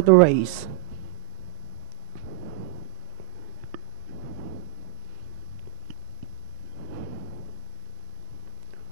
to race.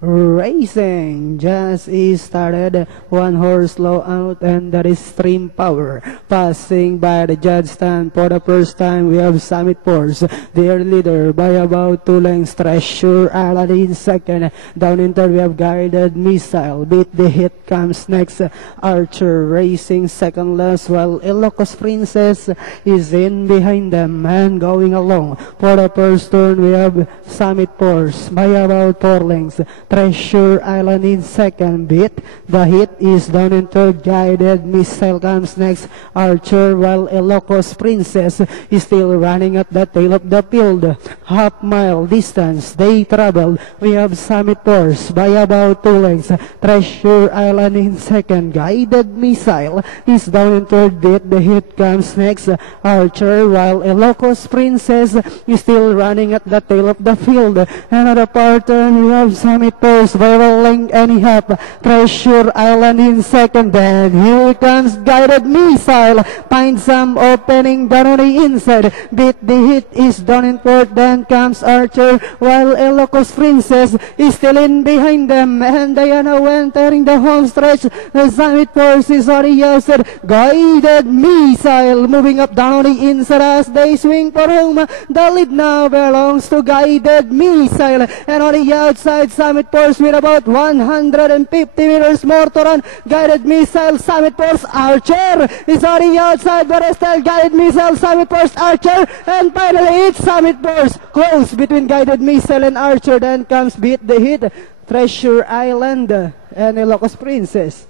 Racing just is started. One horse low out, and that is Stream Power. Passing by the judge stand for the first time, we have Summit Force, their leader by about 2 lengths. Treasure Island in second. Down in third, we have Guided Missile. Beat the Hit comes next. Archer Racing second last, while Ilocos Princess is in behind them and going along. For the first turn, we have Summit Force by about 4 lengths. Treasure Island in second. Beat the Hit is down in third. Guided Missile comes next. Archer, while Ilocos Princess is still running at the tail of the field. Half mile distance they traveled. We have Summit Force by about 2 lengths. Treasure Island in second. Guided Missile is down in third. Beat the Hit comes next. Archer, while Ilocos Princess is still running at the tail of the field. Another part turn, we have Summit Force by a length and a half. Treasure Island in second. Then here comes Guided Missile. Find some opening down on the inside. Beat the Hit is down in fourth. Then comes Archer, while Ilocos Princess is still in behind them. And they are now entering the home stretch. The Summit Force is on the outside. Guided Missile moving up down on the inside as they swing for home. The lead now belongs to Guided Missile. And on the outside, Summit Force with about 150 meters more to run. Guided Missile, Summit Force, Archer is on the outside, but still Guided Missile, Summit Force, Archer, and finally it's Summit Force. Close between Guided Missile and Archer. Then comes Beat the Hit, Treasure Island, and Ilocos Princess.